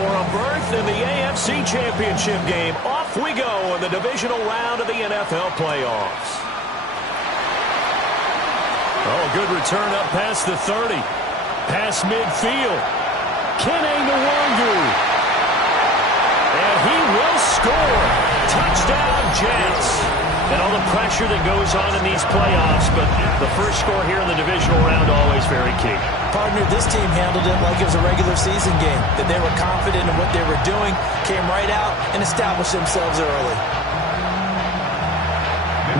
For a berth in the AFC Championship game, off we go in the divisional round of the NFL playoffs. Oh, good return up past the 30. Past midfield. Kene Nwangu. And he will score. Touchdown, Jets. And all the pressure that goes on in these playoffs, but the first score here in the divisional round always very key. Partner, this team handled it like it was a regular season game, that they were confident in what they were doing, came right out and established themselves early.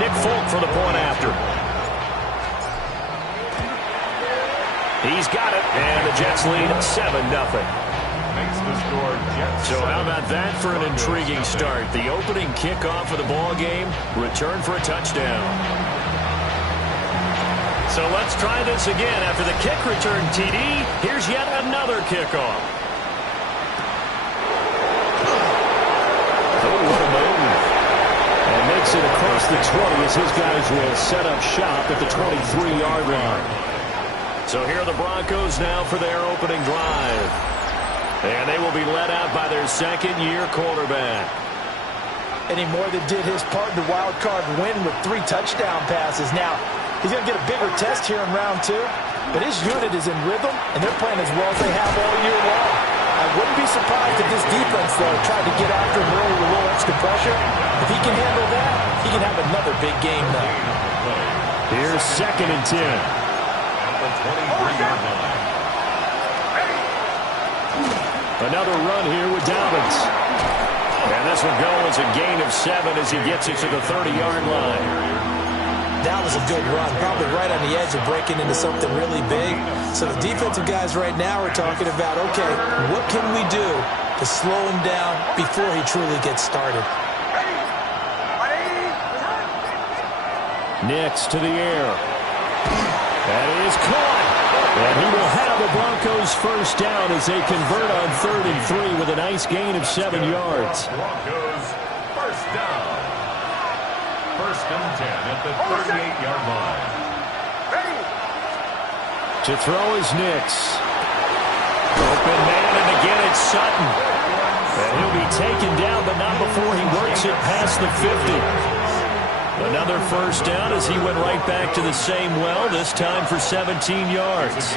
Nick Folk for the point after. He's got it, and the Jets lead 7-0. So how about that for an intriguing start? The opening kickoff of the ball game, return for a touchdown. So let's try this again. After the kick return TD, here's yet another kickoff. Oh, what a move. And makes it across the 20 as his guys will set up shop at the 23-yard line. So here are the Broncos now for their opening drive. And they will be led out by their second-year quarterback. And he more than did his part in the wild card win with 3 touchdown passes. Now, he's going to get a bigger test here in round 2, but his unit is in rhythm, and they're playing as well as they have all year long. I wouldn't be surprised if this defense, though, tried to get after him early with a little extra pressure. If he can handle that, he can have another big game, though. Here's 2nd and 10. Another run here with Dobbins. And this will go as a gain of 7 as he gets it to the 30-yard line. That was a good run, probably right on the edge of breaking into something really big. So the defensive guys right now are talking about, okay, what can we do to slow him down before he truly gets started? Nix to the air. That is caught. And he will have the Broncos first down as they convert on 3rd and 3 with a nice gain of 7 yards. Broncos first down. 1st and 10 at the 38-yard line. To throw is Nix. Open man, and again it's Sutton. And he'll be taken down, but not before he works it past the 50. Another first down as he went right back to the same well, this time for 17 yards.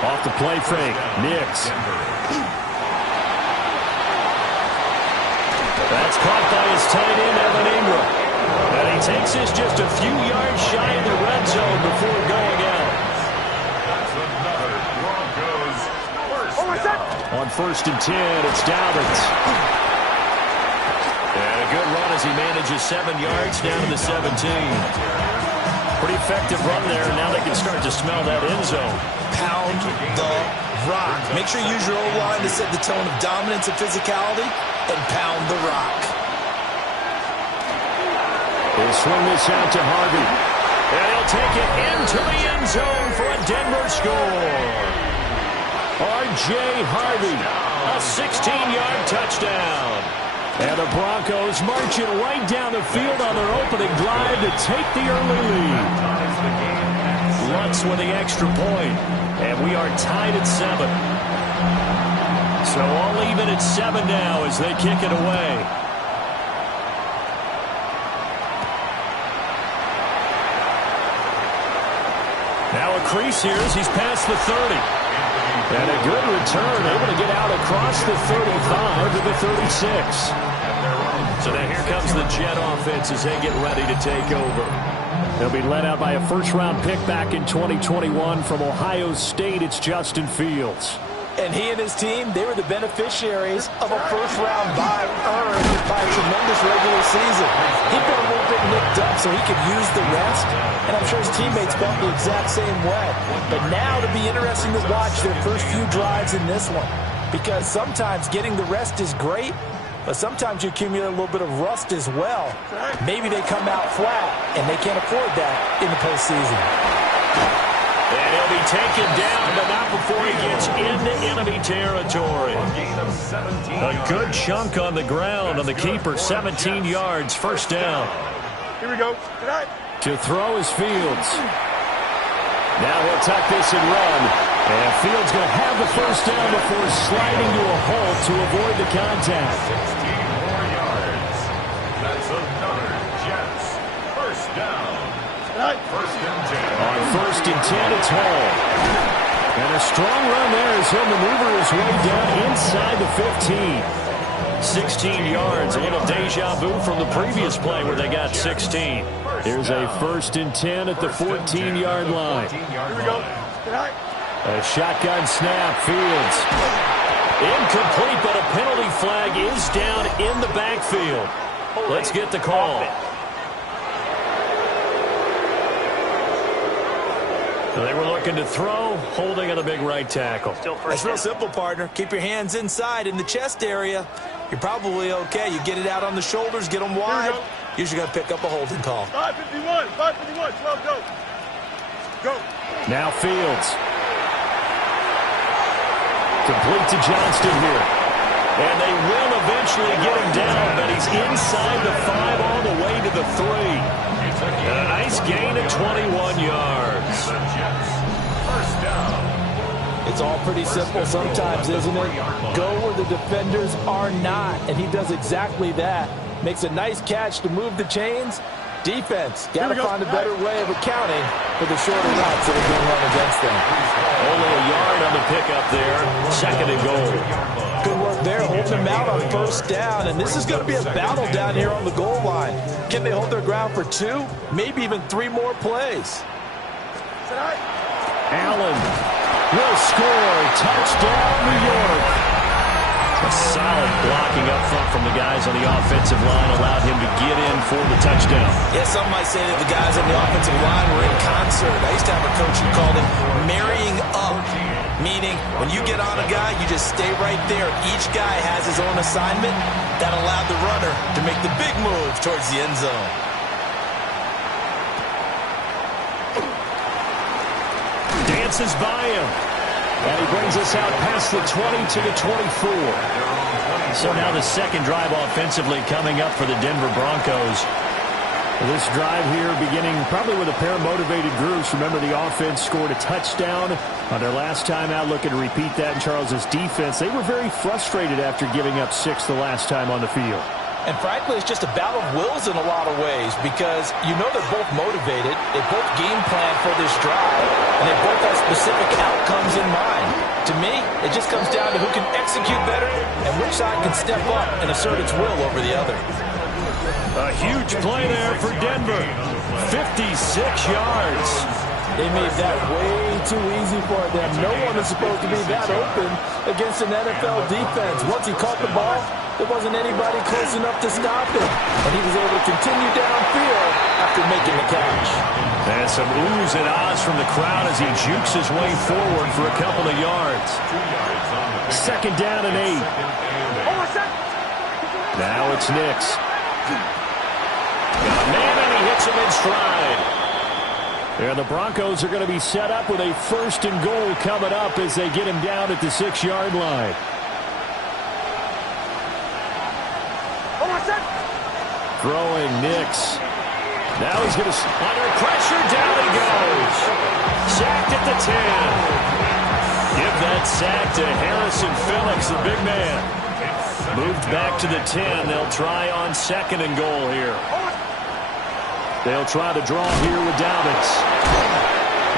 Off the play fake, Nix. That's caught by his tight end, Evan Ingram. And he takes this just a few yards shy of the red zone before going out. That's another Broncos first down. On 1st and 10, it's Dobbins. And a good run as he manages 7 yards down to the 17. Pretty effective run there. Now they can start to smell that end zone. Pound the rock. Make sure you use your O-line to set the tone of dominance and physicality, and pound the rock. He'll swing this out to Harvey. And he'll take it into the end zone for a Denver score. R.J. Harvey, a 16-yard touchdown. And the Broncos marching right down the field on their opening drive to take the early lead. Lutz with the extra point. And we are tied at 7. So all even at 7 now as they kick it away. Now a crease here as he's past the 30. And a good return, able to get out across the 35 to the 36. So now here comes the Jet offense as they get ready to take over. They'll be led out by a first-round pick back in 2021 from Ohio State. It's Justin Fields. And he and his team, they were the beneficiaries of a first-round bye earned by a tremendous regular season. He'd been a little bit nicked up so he could use the rest, and I'm sure his teammates felt the exact same way. But now it'll be interesting to watch their first few drives in this one, because sometimes getting the rest is great, but sometimes you accumulate a little bit of rust as well. Maybe they come out flat, and they can't afford that in the postseason. And he'll be taken down, but not before he gets into enemy territory. A good chunk on the ground on the keeper, 17 yards, first down. Here we go. To throw is Fields. Now he'll tuck this and run. And Fields going to have the first down before sliding to a halt to avoid the contact. 16 more yards. That's another Jets first down. First and 10. On first and 10, it's Hall. And a strong run there as he'll maneuver his way down inside the 15. 16 yards, a little deja vu from the previous play where they got 16. Here's a first and 10 at the 14-yard line. Here we go. A shotgun snap, Fields. Incomplete, but a penalty flag is down in the backfield. Let's get the call. They were looking to throw, holding on the big right tackle. That's real simple, partner. Keep your hands inside in the chest area. You're probably okay. You get it out on the shoulders, get them wide. Usually going to pick up a holding call. 551, 12, go. Go. Now Fields. Complete to Johnston here. And they will eventually get him down, but he's inside the 5 all the way to the 3. And a nice gain of 21 yards. First down. It's all pretty simple sometimes, isn't it? Go where the defenders are not, and he does exactly that. Makes a nice catch to move the chains. Defense, got to find a better way of accounting for the shorter routes that are being run against them. Only a yard on the pickup there. Second and goal. Good work there, holding them out on first down, and this is going to be a battle down here on the goal line. Can they hold their ground for 2, maybe even 3 more plays? Allen will score. Touchdown, New York. A solid blocking up front from the guys on the offensive line allowed him to get in for the touchdown. Yeah, some might say that the guys on the offensive line were in concert. I used to have a coach who called it marrying up, meaning when you get on a guy, you just stay right there. Each guy has his own assignment that allowed the runner to make the big move towards the end zone. Dances by him. And he brings us out past the 20 to the 24. So now the second drive offensively coming up for the Denver Broncos. This drive here beginning probably with a pair of motivated groups. Remember, the offense scored a touchdown on their last time out. Looking to repeat that in Charles's defense. They were very frustrated after giving up 6 the last time on the field. And frankly, it's just a battle of wills in a lot of ways because you know they're both motivated. They both game plan for this drive, and they both have specific outcomes in mind. To me, it just comes down to who can execute better and which side can step up and assert its will over the other. A huge play there for Denver. 56 yards. They made that way too easy for them. No one is supposed to be that open against an NFL defense. Once he caught the ball, there wasn't anybody close enough to stop him. And he was able to continue downfield after making the catch. And some oohs and ahs from the crowd as he jukes his way forward for a couple of yards. Second down and 8. Now it's Nix. Got a man and he hits him in stride. And the Broncos are going to be set up with a first and goal coming up as they get him down at the 6-yard line. Throwing Nix. Now he's going to... Under pressure, down he goes. Sacked at the 10. Give that sack to Harrison Phillips, the big man. Moved back to the 10. They'll try on second and goal here. They'll try to draw here with Dobbins.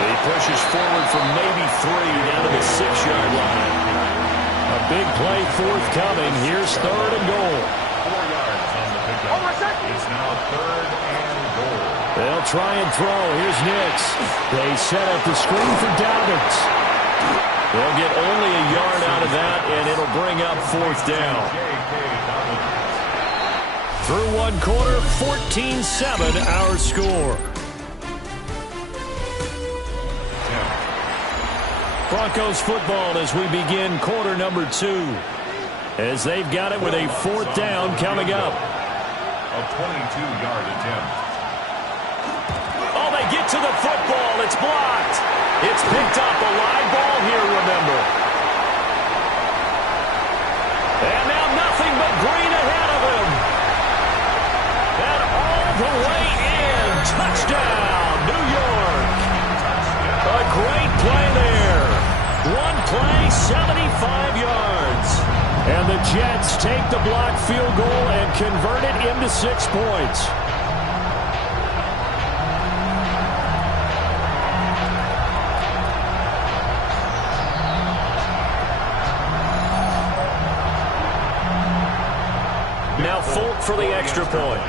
He pushes forward from maybe 3 down to the 6-yard line. A big play forthcoming. Here's third and goal. 4 yards on the pickup. It's now third and goal. They'll try and throw. Here's Nix. They set up the screen for Dobbins. They'll get only a yard out of that, and it'll bring up fourth down. Through one quarter, 14-7 our score. Broncos football as we begin quarter number 2. As they've got it with a fourth down coming up. A 22-yard attempt. Oh, they get to the football. It's blocked. It's picked up. A live ball here, remember. And now nothing but green ahead of him. And all the way in. Touchdown, New York. A great play there. 5 yards. And the Jets take the blocked field goal and convert it into 6 points. Now Folk for the extra point.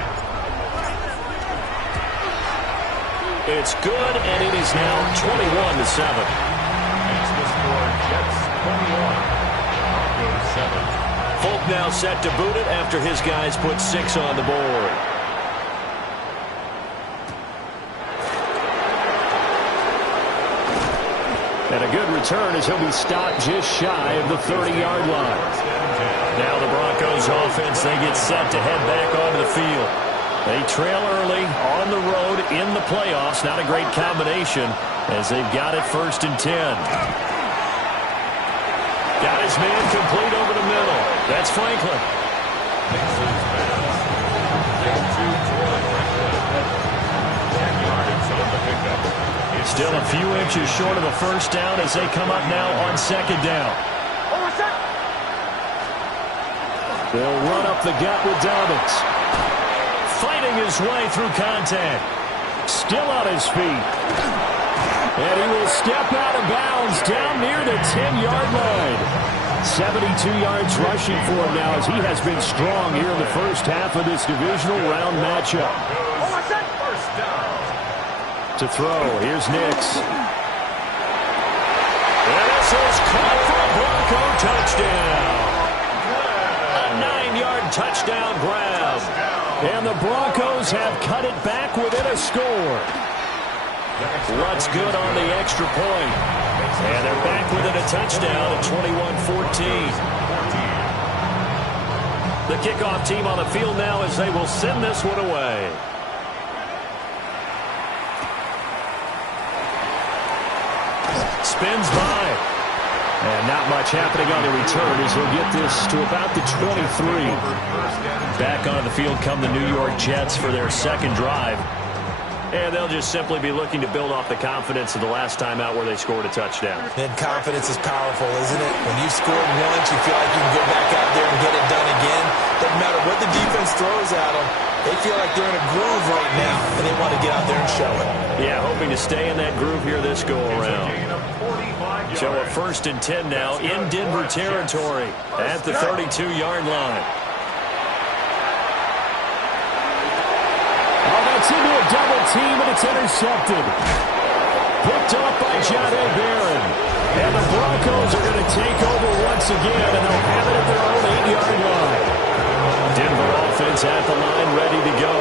It's good, and it is now 21-7. Makes the score Jets 21, Broncos 7. Folk now set to boot it after his guys put 6 on the board. And a good return as he'll be stopped just shy of the 30-yard line. Now the Broncos offense, they get set to head back onto the field. They trail early on the road in the playoffs. Not a great combination as they've got it 1st and 10. Got his man complete over the middle. That's Franklin. Still a few inches short of a first down as they come up now on 2nd down. They'll run up the gut with Dobbins. Fighting his way through contact. Still on his feet. And he will step out of bounds down near the 10-yard line. 72 yards rushing for him now as he has been strong here in the first half of this divisional round matchup. First down. To throw, here's Nix. And this is caught for a Bronco touchdown. A 9-yard touchdown grab. And the Broncos have cut it back within a score. What's good on the extra point? And they're back within a touchdown at 21-14. The kickoff team on the field now as they will send this one away. Spins by. And not much happening on the return as he'll get this to about the 23. Back onto the field come the New York Jets for their 2nd drive. And they'll just simply be looking to build off the confidence of the last time out where they scored a touchdown. And confidence is powerful, isn't it? When you scored once, you feel like you can go back out there and get it done again. Doesn't matter what the defense throws at them. They feel like they're in a groove right now, and they want to get out there and show it. Yeah, hoping to stay in that groove here this go-around. So a 1st and 10 now in Denver territory at the 32-yard line. Oh, that's into a double team, and it's intercepted. Picked off by John Barron. And the Broncos are going to take over once again, and they'll have it at their own 8-yard line. Denver offense at the line, ready to go.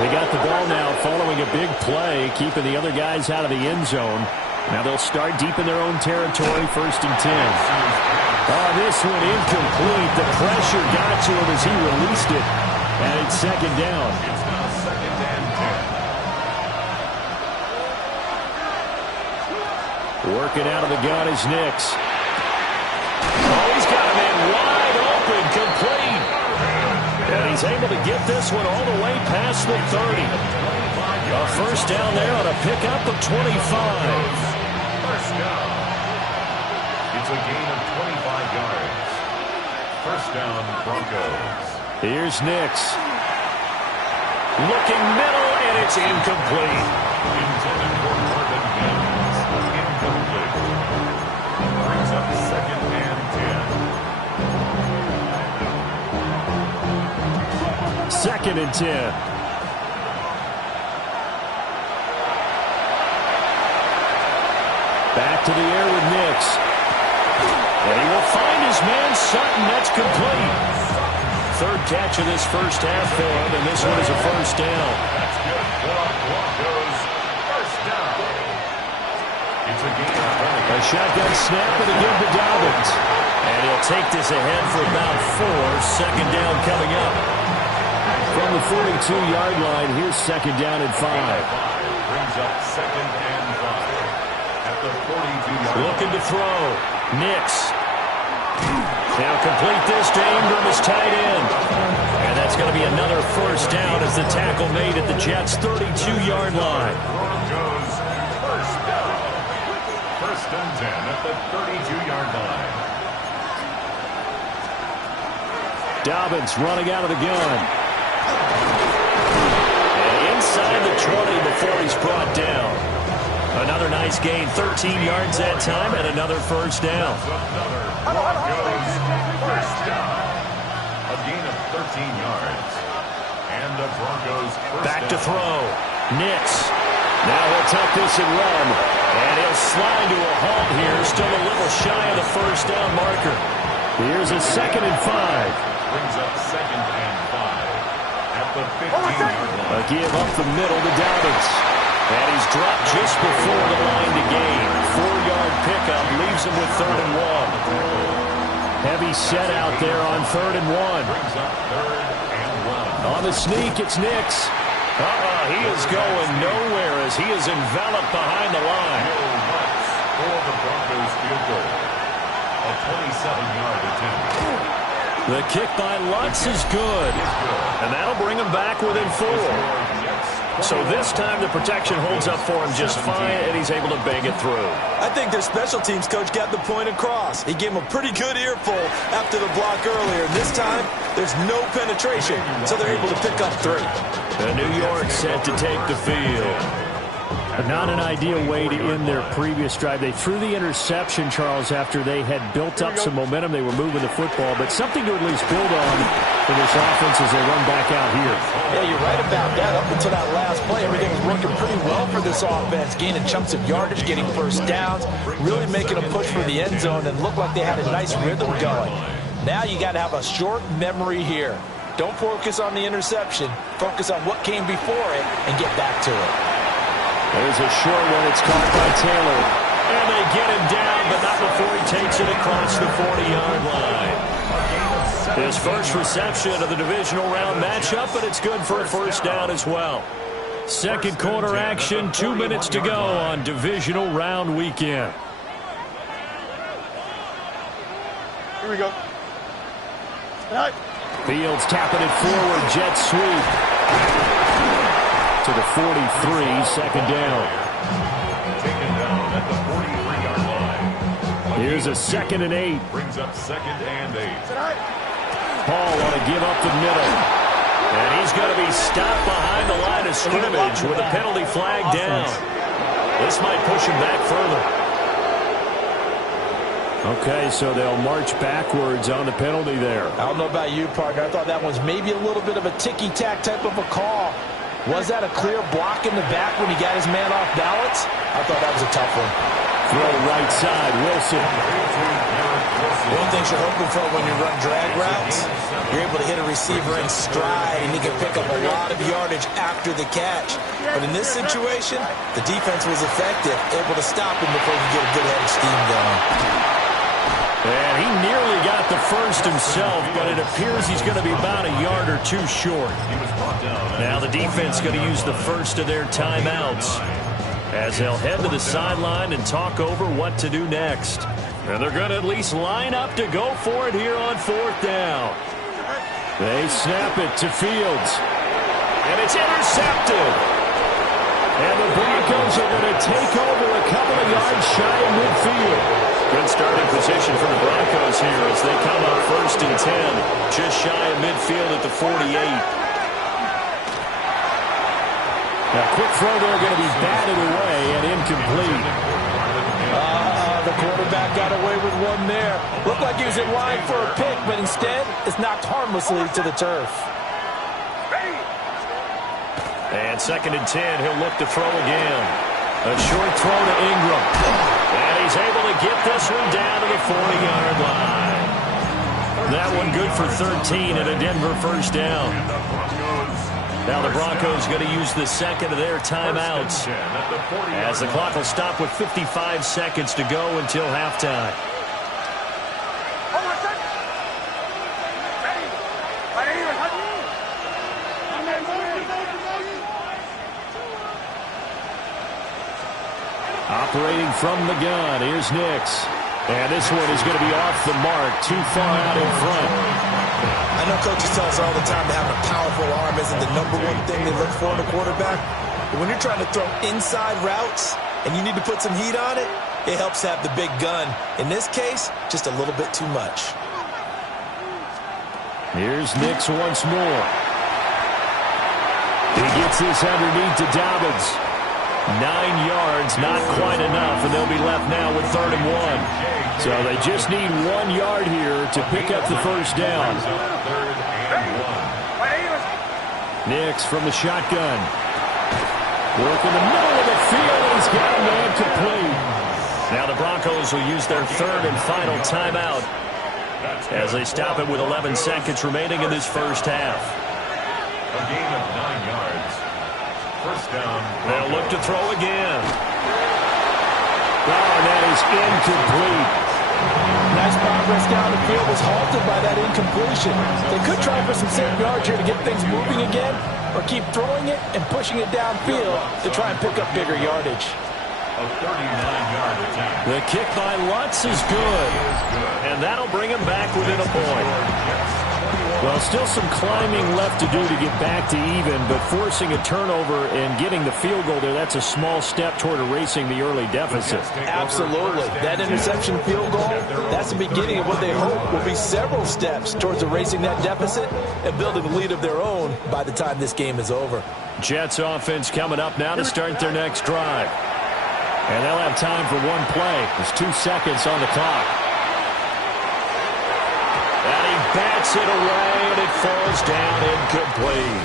They got the ball now following a big play, keeping the other guys out of the end zone. Now they'll start deep in their own territory, 1st and 10. Oh, this one incomplete. The pressure got to him as he released it. And it's 2nd down. It's now 2nd and 10. Working out of the gun is Nix. Oh, he's got a man wide open, complete. And he's able to get this one all the way past the 30. A first down there on a pickup of 25. First down. It's a gain of 25 yards. First down, Broncos. Here's Nix. Looking middle, and it's incomplete. Intended for Marvin Mims. Incomplete. Brings up 2nd and 10. 2nd and 10. Back to the air with Nix. And he will find his man Sutton. That's complete. 3rd catch of this first half for him, and this one is a first down. That's good for Broncos. First down. It's a gain of 20. A shotgun snap and again to Dobbins. And he'll take this ahead for about 4. 2nd down coming up. From the 42-yard line, here's 2nd down and 5. Brings up 2nd and 5. At the 42-yard line. Looking to throw. Nix. Now complete this to Ingram as tight end. And that's going to be another first down as the tackle made at the Jets' 32-yard line. Broncos first down. 1st and 10 at the 32-yard line. Dobbins running out of the gun. And inside the 20 before he's brought down. Another nice gain, 13 yards that time, and another first down. First down. A gain of 13 yards. And the Broncos first back to down. throw. Nix. Now he'll tuck this and run. And he'll slide to a halt here. Still a little shy of the first down marker. Here's a 2nd and 5. Brings up 2nd and 5. At the 15-yard line. A give up the middle to Dobbins. And he's dropped just before the line to gain. 4-yard pickup leaves him with 3rd and 1. Heavy set out there on 3rd and 1. Brings up 3rd and 1. On the sneak, it's Nix. He is going nowhere as he is enveloped behind the line. For the Broncos field goal. A 27-yard attempt. The kick by Lutz is good. And that'll bring him back within 4. So this time the protection holds up for him just fine, and he's able to bang it through. I think their special teams coach got the point across. He gave him a pretty good earful after the block earlier. And this time, there's no penetration, so they're able to pick up 3. And New York set to take the field. But not an ideal way to end their previous drive. They threw the interception, Charles, after they had built up some momentum. They were moving the football, but something to at least build on for this offense as they run back out here. Yeah, you're right about that. Up until that last play, everything was working pretty well for this offense, gaining chunks of yardage, getting first downs, really making a push for the end zone, and looked like they had a nice rhythm going. Now you got to have a short memory here. Don't focus on the interception. Focus on what came before it and get back to it. There's a short one. It's caught by Taylor. And they get him down, but not before he takes it across the 40-yard line. His first reception of the divisional round matchup, but it's good for a first down as well. Second quarter action, 2 minutes to go on divisional round weekend. Here we go. Fields tapping it forward, jet sweep. To the 43, 2nd down. Taken down at the 43-yard line. Here's a 2nd and 8. Brings up 2nd and 8. Paul on a give up the middle. And he's going to be stopped behind the line of scrimmage with a penalty flag down. This might push him back further. Okay, so they'll march backwards on the penalty there. I don't know about you, partner. I thought that was maybe a little bit of a ticky-tack type of a call. Was that a clear block in the back when he got his man off balance? I thought that was a tough one. Throw right side, Wilson. One thing you're hoping for when you run drag routes, you're able to hit a receiver in stride, and he can pick up a lot of yardage after the catch. But in this situation, the defense was effective, able to stop him before he could get a good head of steam going. And he nearly got the first himself, but it appears he's going to be about a yard or 2 short. Now the defense going to use the first of their timeouts as they'll head to the sideline and talk over what to do next. And they're going to at least line up to go for it here on 4th down. They snap it to Fields. And it's intercepted. And the Broncos are going to take over a couple of yards shy of midfield. Good starting position for the Broncos here as they come up 1st and 10, just shy of midfield at the 48. Now, quick throw there going to be batted away and incomplete. The quarterback got away with one there. Looked like he was in line for a pick, but instead it's knocked harmlessly to the turf. And 2nd and 10, he'll look to throw again. A short throw to Ingram. And he's able to get this one down to the 40-yard line. That one good for 13 and a Denver first down. Now the Broncos going to use the second of their timeouts as the clock will stop with 55 seconds to go until halftime. Operating from the gun, here's Nix. And this one is going to be off the mark, too far out in front. I know coaches tell us all the time that having a powerful arm isn't the #1 thing they look for in a quarterback. But when you're trying to throw inside routes and you need to put some heat on it, it helps have the big gun. In this case, just a little bit too much. Here's Nix once more. He gets this underneath to Dobbins. 9 yards, not quite enough, and they'll be left now with 3rd and 1. So they just need 1 yard here to pick up the first down. Nix from the shotgun. Work in the middle of the field, and he's got a man complete. Now the Broncos will use their 3rd and final timeout as they stop it with 11 seconds remaining in this first half. A gain of 9 yards. First down. They'll look to throw again. Oh, that is incomplete. Nice progress down the field was halted by that incompletion. They could try for some safe yards here to get things moving again, or keep throwing it and pushing it downfield to try and pick up bigger yardage. A 39-yard attempt. The kick by Lutz is good, and that'll bring him back within a point. Well, still some climbing left to do to get back to even, but forcing a turnover and getting the field goal there, that's a small step toward erasing the early deficit. Absolutely. That interception field goal, that's the beginning of what they hope will be several steps towards erasing that deficit and building a lead of their own by the time this game is over. Jets offense coming up now to start their next drive. And they'll have time for one play. There's 2 seconds on the clock. And he bats it away, and it falls down incomplete.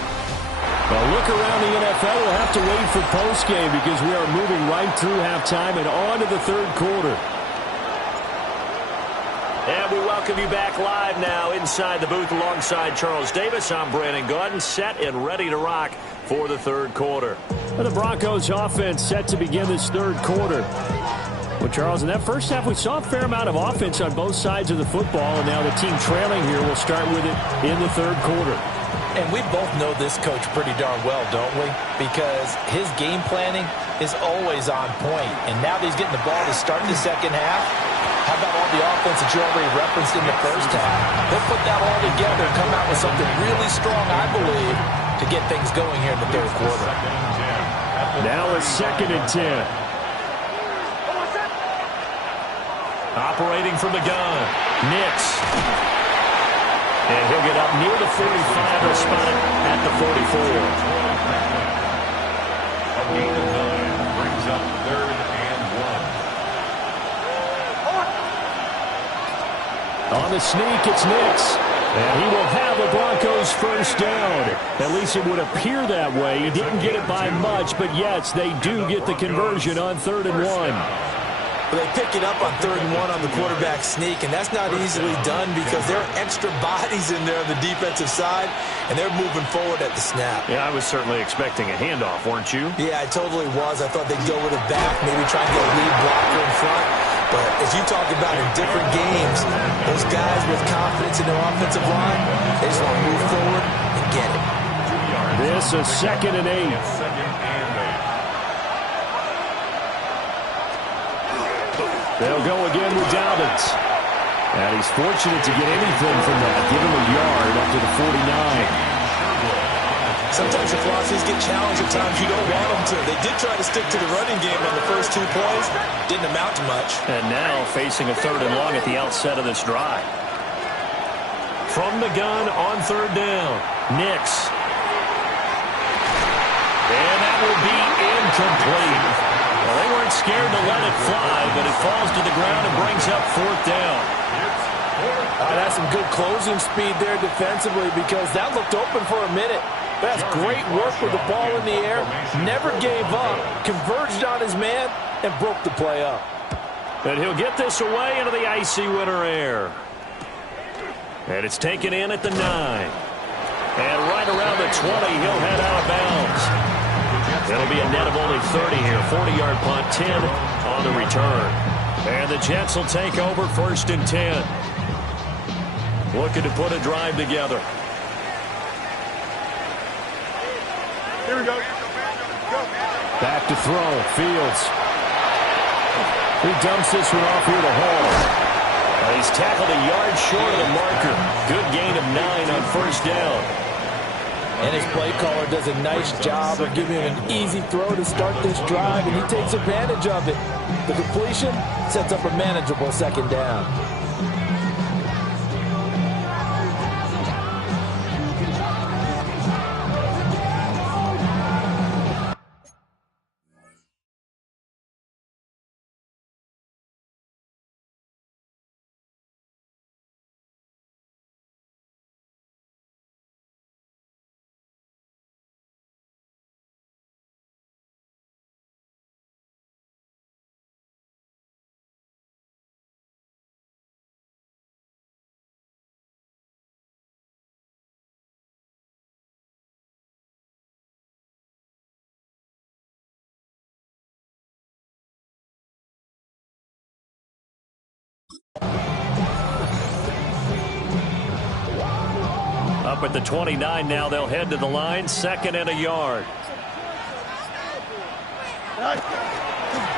Well, look around the NFL. We'll have to wait for postgame because we are moving right through halftime and on to the 3rd quarter. And we welcome you back live now inside the booth alongside Charles Davis. I'm Brandon Gaudin, set and ready to rock for the 3rd quarter. And the Broncos offense set to begin this 3rd quarter. Well, Charles, in that first half, we saw a fair amount of offense on both sides of the football, and now the team trailing here will start with it in the 3rd quarter. And we both know this coach pretty darn well, don't we? Because his game planning is always on point. And now that he's getting the ball to start the second half, how about all the offense that you already referenced in the first half? He'll put that all together and come out with something really strong, I believe, to get things going here in the 3rd quarter. Now it's 2nd and 10. Operating from the gun, Nix. And he'll get up near the 45 and spot at the 44. A gain of 9 brings up 3rd and 1. On the sneak, it's Nix. And he will have the Broncos first down. At least it would appear that way. He didn't get it by much, but yes, they do get the conversion on 3rd and 1. They pick it up on 3rd and 1 on the quarterback sneak, and that's not easily done because there are extra bodies in there on the defensive side, and they're moving forward at the snap. Yeah, I was certainly expecting a handoff, weren't you? Yeah, I totally was. I thought they'd go with it back, maybe try and get a lead blocker in front. But as you talk about in different games, those guys with confidence in their offensive line, they just want to move forward and get it. This is 2nd and 8. They'll go again with Dobbins. And he's fortunate to get anything from that. Give him a yard up to the 49. Sometimes the philosophies get challenged at times you don't want them to. They did try to stick to the running game on the first 2 plays. Didn't amount to much. And now facing a 3rd and long at the outset of this drive. From the gun on 3rd down, Nix. And that will be incomplete. Well, they weren't scared to let it fly, but it falls to the ground and brings up 4th down. That's some good closing speed there defensively because that looked open for a minute. That's great work with the ball in the air. Never gave up, converged on his man, and broke the play up. And he'll get this away into the icy winter air. And it's taken in at the 9. And right around the 20, he'll head out of bounds. It'll be a net of only 30 here. 40-yard punt, 10 on the return. And the Jets will take over 1st and 10. Looking to put a drive together. Here we go. Back to throw. Fields. He dumps this one off here to Hall. He's tackled a yard short of the marker. Good gain of 9 on 1st down. And his play caller does a nice job of giving him an easy throw to start this drive, and he takes advantage of it. The completion sets up a manageable 2nd down. Up at the 29 now, they'll head to the line, 2nd and a yard.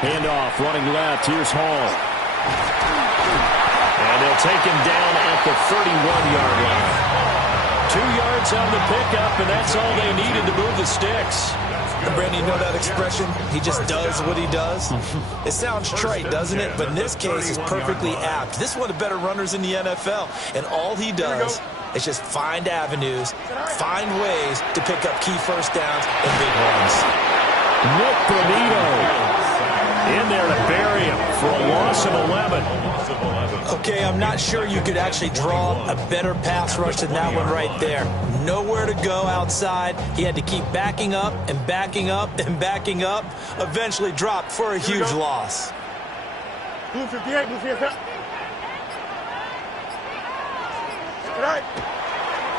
Handoff, running left. Here's Hall. And they'll take him down at the 31-yard line. 2 yards on the pickup, and that's all they needed to move the sticks. And Brandon, you know that expression? He just does what he does. It sounds trite, doesn't it? But in this case, it's perfectly apt. This is one of the better runners in the NFL. And all he does is just find avenues, find ways to pick up key first downs and big runs. Nick Bonito in there to bury him for a loss of 11. Okay, I'm not sure you could actually draw a better pass rush than that one right there. Nowhere to go outside. He had to keep backing up and backing up and backing up. Eventually dropped for a huge loss. Blue 58, blue 58. Right.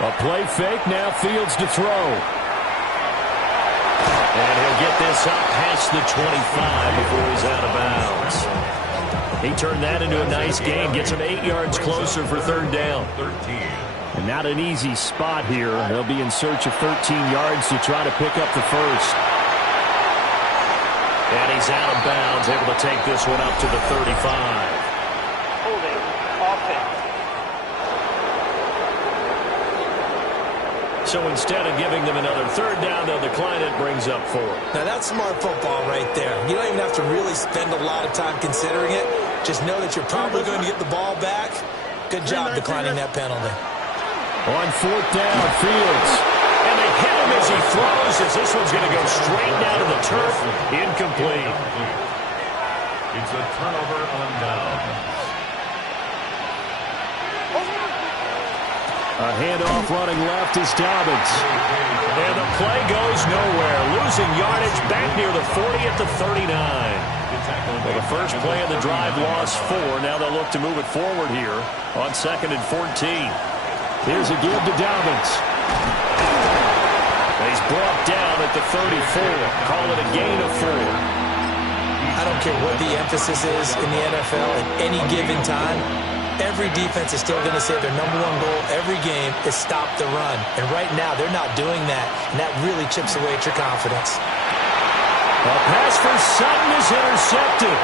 A play fake, now Fields to throw. And he'll get this up past the 25 before he's out of bounds. He turned that into a nice gain, gets him 8 yards closer for 3rd down. 13. And not an easy spot here. They'll be in search of 13 yards to try to pick up the first. And he's out of bounds, able to take this one up to the 35. Holding offense. So instead of giving them another 3rd down, they'll decline it, brings up 4. Now that's smart football right there. You don't even have to really spend a lot of time considering it. Just know that you're probably going to get the ball back. Good job declining that penalty. On 4th down, Fields. And they hit him as he throws, as this one's going to go straight down to the turf. Incomplete. It's a turnover on down. A handoff running left is Dobbins. And the play goes nowhere. Losing yardage back near the 40 at the 39. Well, the first play of the drive lost 4. Now they'll look to move it forward here on 2nd and 14. Here's a give to Dobbins. He's brought down at the 34. Call it a gain of 4. I don't care what the emphasis is in the NFL at any given time. Every defense is still going to say their #1 goal every game is stop the run. And right now, they're not doing that, and that really chips away at your confidence. A pass for Sutton is intercepted.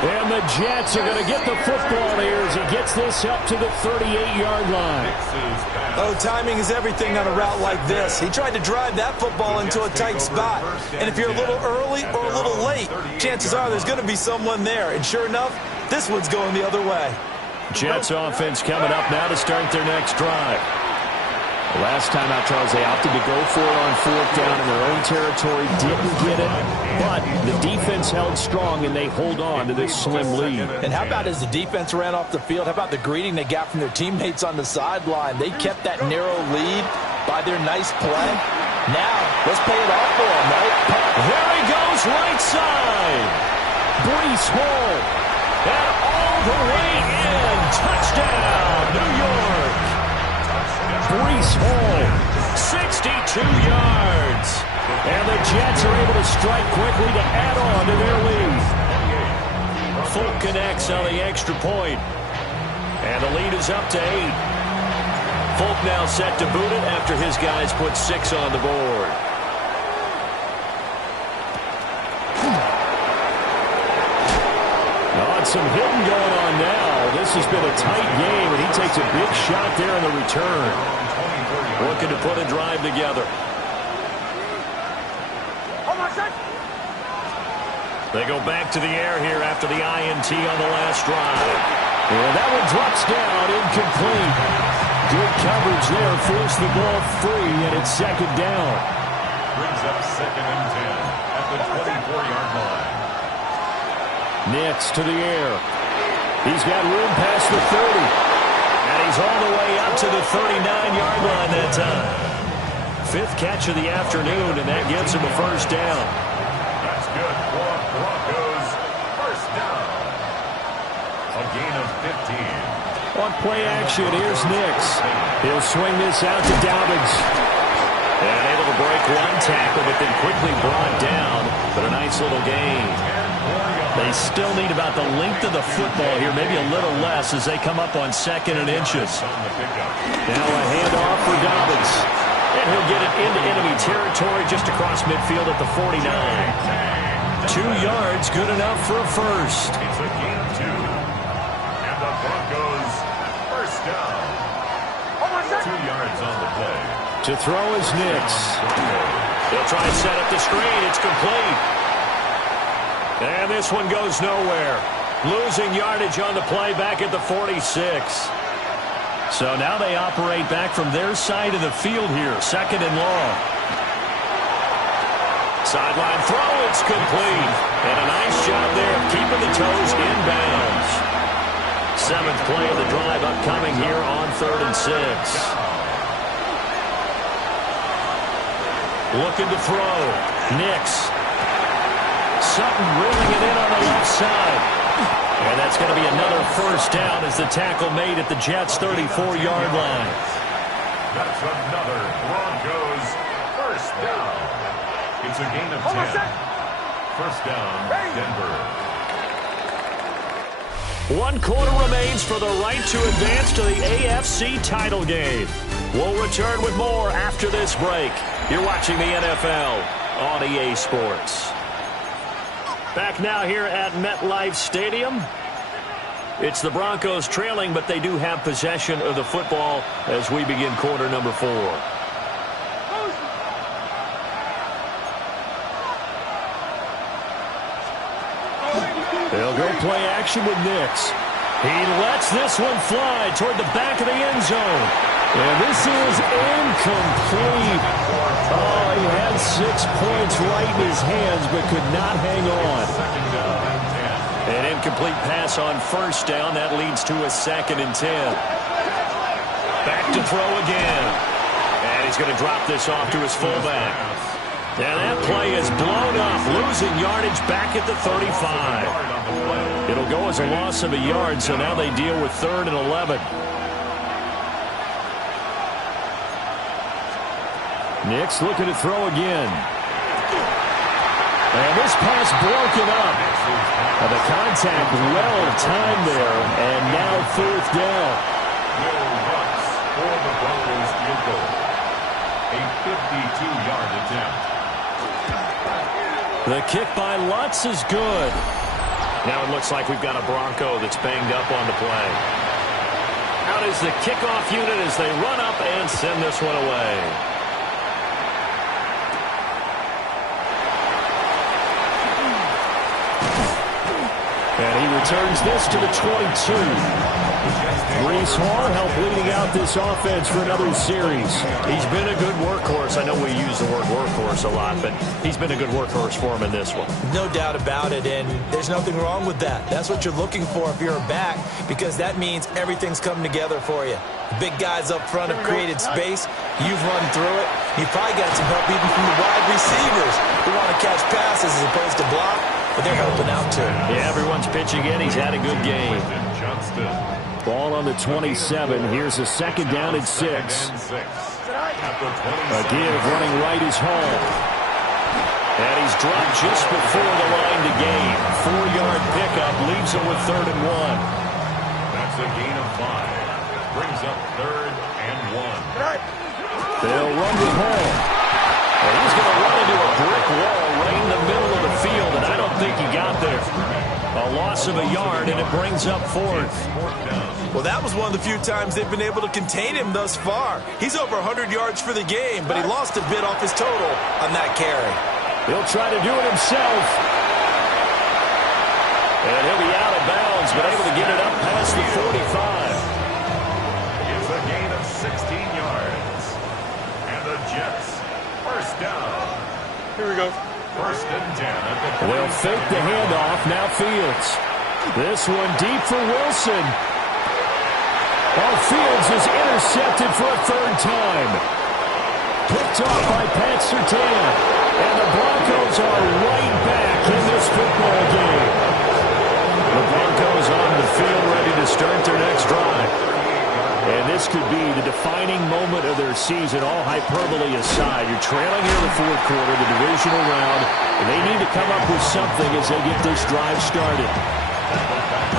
And the Jets are going to get the football here as he gets this up to the 38-yard line. Oh, timing is everything on a route like this. He tried to drive that football into a tight spot. And if you're a little early or a little late, chances are there's going to be someone there. And sure enough, this one's going the other way. Jets offense coming up now to start their next drive. Last time out, Charles, they opted to go for it on 4th down in their own territory. Didn't get it, but the defense held strong, and they hold on to this slim lead. And how about as the defense ran off the field, how about the greeting they got from their teammates on the sideline? They kept that narrow lead by their nice play. Now, let's pay it off for them, right? There he goes, right side. Breece Hall. And all the way in. Touchdown, New York. Breece Hall. 62 yards. And the Jets are able to strike quickly to add on to their lead. Folk connects on the extra point. And the lead is up to 8. Folk now set to boot it after his guys put 6 on the board. Some hitting going on now. This has been a tight game, and he takes a big shot there in the return. Looking to put a drive together. They go back to the air here after the INT on the last drive. And that one drops down, incomplete. Good coverage there, forced the ball free, and it's 2nd down. Brings up 2nd and 10 at the 24-yard line. Nix to the air. He's got room past the 30. And he's all the way up to the 39-yard line that time. 5th catch of the afternoon, and that gets him a 1st down. That's good for Broncos. 1st down. A gain of 15. On play action, here's Nix. He'll swing this out to Dobbins. And able to break one tackle, but then quickly brought down. But a nice little gain. They still need about the length of the football here, maybe a little less as they come up on 2nd and inches. Now a handoff for Dobbins. And he'll get it into enemy territory just across midfield at the 49. 2 yards, good enough for a first. It's a gain of 2. And the Broncos first down. 2 yards on the play. To throw is Nix. They'll try and set up the screen. It's complete. And this one goes nowhere. Losing yardage on the play back at the 46. So now they operate back from their side of the field here. 2nd and long. Sideline throw. It's complete. And a nice job there of keeping the toes in bounds. 7th play of the drive upcoming here on 3rd and 6. Looking to throw. Nix. Sutton reeling it in on the left side. And that's going to be another first down as the tackle made at the Jets' 34-yard line. That's another Broncos first down. It's a gain of 10. First down, Denver. 1 quarter remains for the right to advance to the AFC title game. We'll return with more after this break. You're watching the NFL on EA Sports. Back now here at MetLife Stadium. It's the Broncos trailing, but they do have possession of the football as we begin quarter number 4. They'll go play action with Nix. He lets this one fly toward the back of the end zone. And this is incomplete. Oh, he had 6 points right in his hands, but could not hang on. An incomplete pass on first down. That leads to a 2nd and 10. Back to throw again. And he's going to drop this off to his fullback. And that play is blown up, losing yardage back at the 35. It'll go as a loss of a yard, so now they deal with 3rd and 11. Nix looking to throw again. And this pass broken up. And the contact well timed there, and now 4th down. No runs for the Broncos field goal. A 52-yard attempt. The kick by Lutz is good. Now it looks like we've got a Bronco that's banged up on the play. Out is the kickoff unit as they run up and send this one away. And he returns this to the 22. Breece Hall helped leading out this offense for another series. He's been a good workhorse. I know we use the word workhorse a lot, but he's been a good workhorse for him in this one. No doubt about it, and there's nothing wrong with that. That's what you're looking for if you're a back, because that means everything's coming together for you. The big guys up front have created space. You've run through it. You've probably got some help even from the wide receivers who want to catch passes as opposed to block, but they're helping out too. Yeah, everyone's pitching in. He's had a good game. Ball on the 27. Here's a 2nd down and 6. A give running right is Hall. And he's dropped just before the line to gain. 4-yard pickup leaves him with 3rd and 1. That's a gain of 5. Brings up 3rd and 1. They'll run with Hall. And he's going to run into a brick wall right in the middle of the field, and I don't think he got there. A loss of a yard, and it brings up 4th. Well, that was one of the few times they've been able to contain him thus far. He's over 100 yards for the game, but he lost a bit off his total on that carry. He'll try to do it himself. And he'll be out of bounds, but able to get it up past the 45. It's a gain of 16 yards. And the Jets, first down. Here we go. 1st and 10 at the 40. They'll fake the handoff. Now Fields. This one deep for Wilson. While Fields is intercepted for a 3rd time. Picked off by Pat Surtain. And the Broncos are right back in this football game. The Broncos on the field ready to start their next drive. And this could be the defining moment of their season, all hyperbole aside. You're trailing here in the fourth quarter, the divisional round, and they need to come up with something as they get this drive started.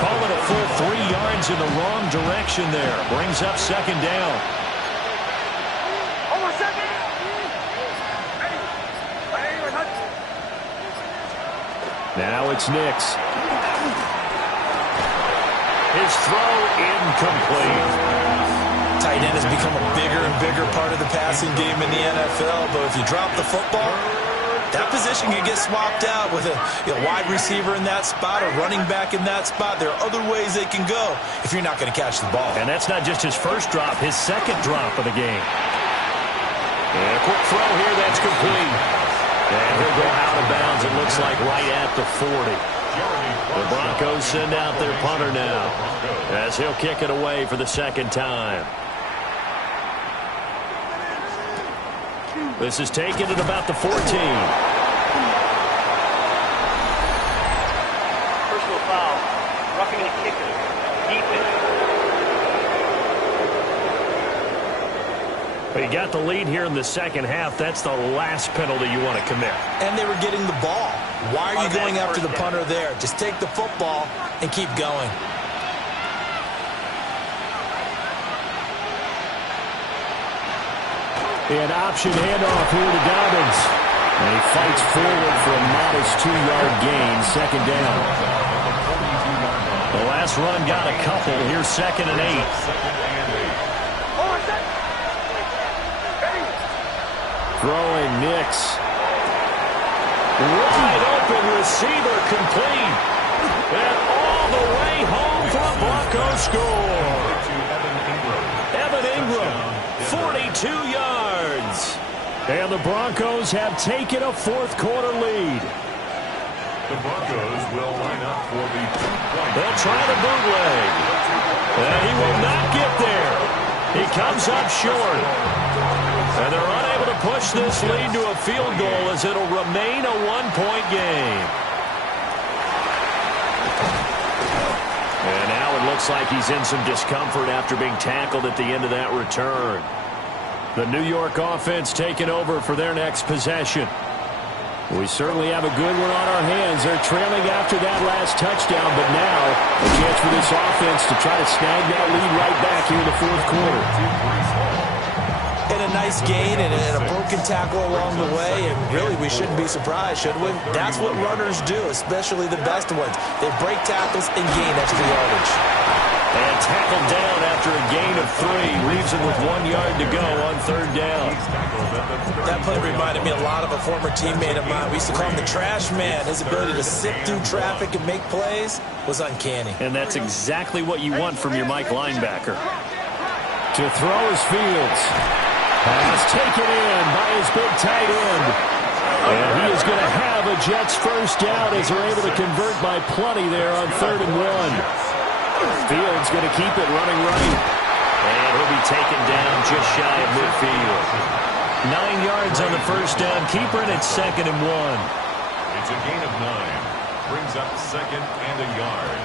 Call it a full 3 yards in the wrong direction there. Brings up second down. Now it's Nix. His throw incomplete. Tight end has become a bigger and bigger part of the passing game in the NFL, but if you drop the football, that position can get swapped out with a wide receiver in that spot, a running back in that spot. There are other ways they can go if you're not going to catch the ball. And that's not just his first drop, his second drop of the game. And a quick throw here, that's complete. And he'll go out of bounds, it looks like right at the 40. The Broncos send out their punter now as he'll kick it away for the second time. This is taken at about the 14. Personal foul. Roughing the kicker. Defense. But you got the lead here in the second half. That's the last penalty you want to commit. And they were getting the ball. Why are you going after the punter there? Just take the football and keep going. An option handoff here to Dobbins. And he fights forward for a modest 2-yard gain, second down. The last run got a couple. Here's 2nd and 8. Throwing Nix. Wide open receiver complete. And all the way home for a Broncos score. Evan Ingram, 42 yards. And the Broncos have taken a fourth quarter lead. The Broncos will line up for the two-point. They'll try the bootleg. And he will not get there. He comes up short. And they're unable to push this lead to a field goal as it'll remain a one-point game. And now it looks like he's in some discomfort after being tackled at the end of that return. The New York offense taking over for their next possession. We certainly have a good one on our hands. They're trailing after that last touchdown, but now a chance for this offense to try to snag that lead right back here in the fourth quarter. And a nice gain and a broken tackle along the way, and really we shouldn't be surprised, should we? That's what runners do, especially the best ones. They break tackles and gain extra yardage. And tackled down after a gain of 3. Leaves him with 1 yard to go on third down. That play reminded me a lot of a former teammate of mine. We used to call him the trash man. His ability to sit through traffic and make plays was uncanny. And that's exactly what you want from your Mike linebacker. To throw is Fields. Pass taken in by his big tight end. And he is going to have a Jets first down as they're able to convert by plenty there on 3rd and 1. Fields going to keep it running right. And he'll be taken down just shy of midfield. 9 yards on the first down. Keeper, and it's 2nd and 1. It's a gain of 9. Brings up 2nd and a yard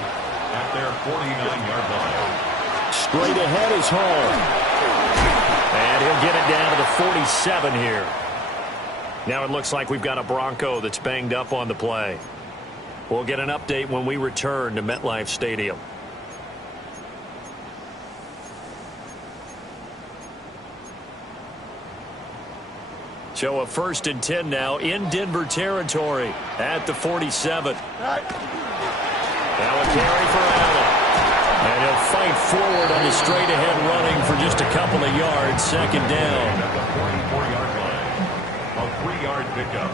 at their 49-yard line. Straight ahead is Hall. And he'll get it down to the 47 here. Now it looks like we've got a Bronco that's banged up on the play. We'll get an update when we return to MetLife Stadium. So a 1st and 10 now in Denver territory at the 47. Now a carry for Allen. And he'll fight forward on the straight-ahead running for just a couple of yards. 2nd down. At the 44-yard line. A 3-yard pickup.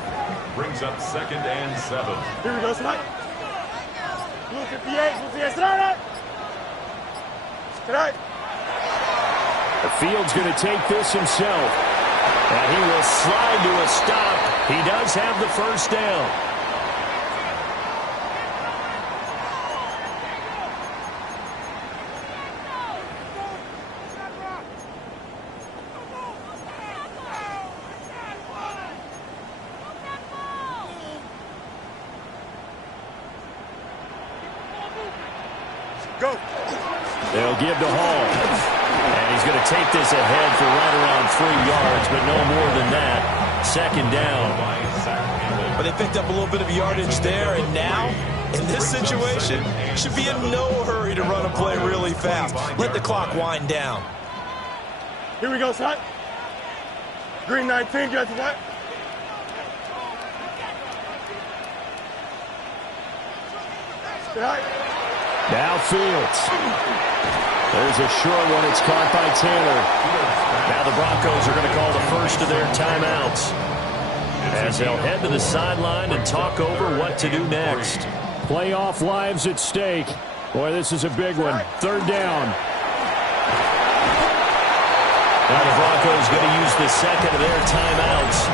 Brings up 2nd and 7. Here we go, tonight. Blue 58, blue 58, tonight. Tonight. The Field's going to take this himself. And he will slide to a stop. He does have the first down. Go. They'll give to Hall. And he's going to take this ahead for right around 3 yards, but no more than that. Second down. But they picked up a little bit of yardage there, and now, in this situation, should be in no hurry to run a play really fast. Let the clock wind down. Here we go, son. Green 19, get to that. Now Fields. There's a short one. It's caught by Taylor. Now the Broncos are going to call the first of their timeouts, as they'll head to the sideline and talk over what to do next. Playoff lives at stake. Boy, this is a big one. Third down. Now the Broncos going to use the second of their timeouts,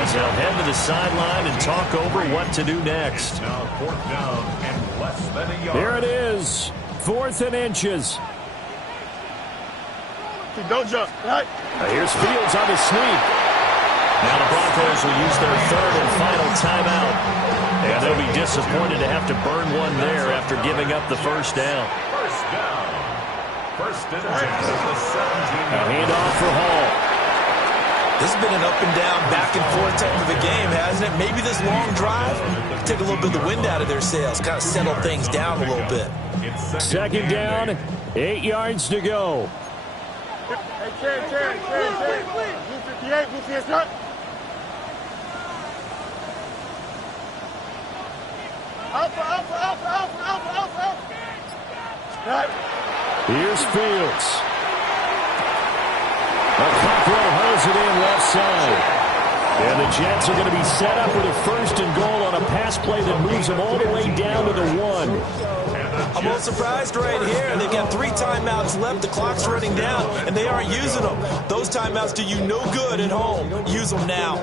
as they'll head to the sideline and talk over what to do next. Now fourth down and less than a yard. Here it is. 4th and inches. Don't jump. Right. Here's Fields on the sneak. Now the Broncos will use their third and final timeout, and they'll be disappointed to have to burn one there after giving up the first down. First down. First and 10 at the 17. A handoff for Hall. This has been an up and down, back and forth type of a game, hasn't it? Maybe this long drive take a little bit of the wind out of their sails, kind of settle things down a little bit. Second down, 8 yards to go. Hey, Terry. Blue 58, Blue 58, Alpha. Right. Here's Fields. Cockrell holds it in left side. And the Jets are going to be set up with a first and goal on a pass play that moves them all the way down to the 1. I'm a little surprised right here. They've got 3 timeouts left. The clock's running down, and they aren't using them. Those timeouts do you no good at home. Use them now.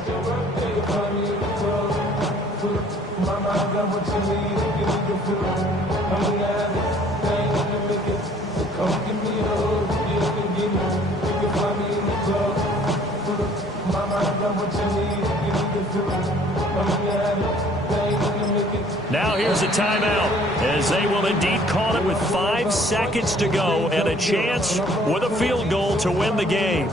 Now here's a timeout, as they will indeed call it with 5 seconds to go and a chance with a field goal to win the game.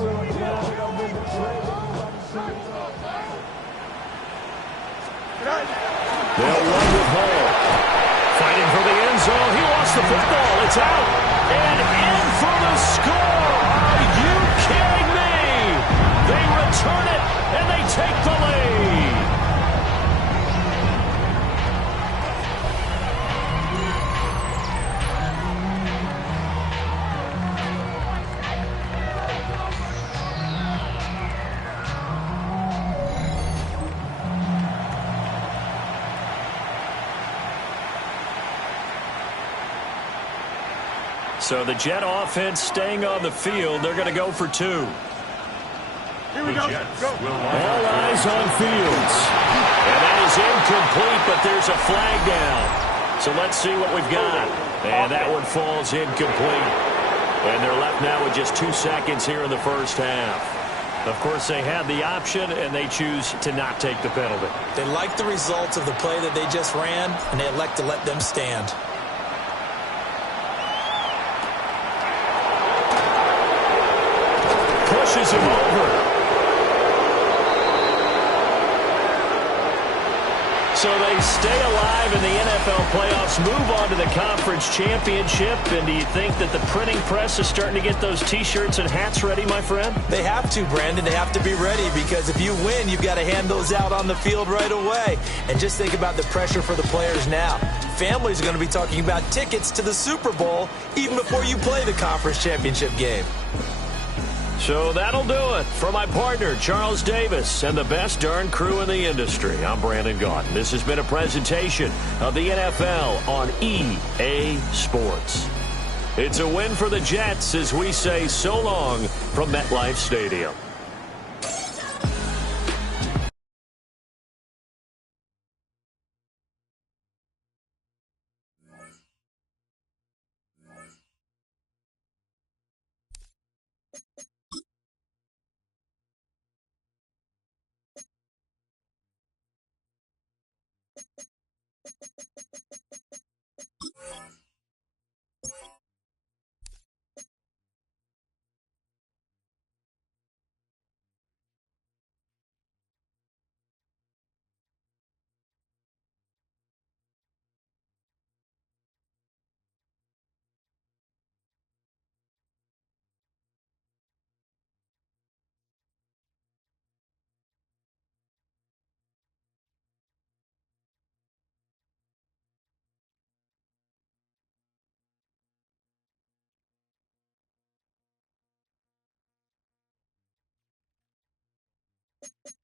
They'll run with Hall. Fighting for the end zone. He lost the football. It's out. And in for the score. Are you kidding me? They return it, and they take the lead. So the Jet offense staying on the field. They're going to go for 2. Here we go. All eyes on Fields. And that is incomplete, but there's a flag down. So let's see what we've got. And that one falls incomplete. And they're left now with just 2 seconds here in the first half. Of course, they had the option, and they choose to not take the penalty. They like the results of the play that they just ran, and they elect to let them stand. Pushes him over. So they stay alive in the NFL playoffs, move on to the conference championship. And do you think that the printing press is starting to get those T-shirts and hats ready, my friend? They have to, Brandon. They have to be ready, because if you win, you've got to hand those out on the field right away. And just think about the pressure for the players now. Families are going to be talking about tickets to the Super Bowl even before you play the conference championship game. So that'll do it. For my partner, Charles Davis, and the best darn crew in the industry, I'm Brandon Gaudin. This has been a presentation of the NFL on EA Sports. It's a win for the Jets as we say so long from MetLife Stadium. you.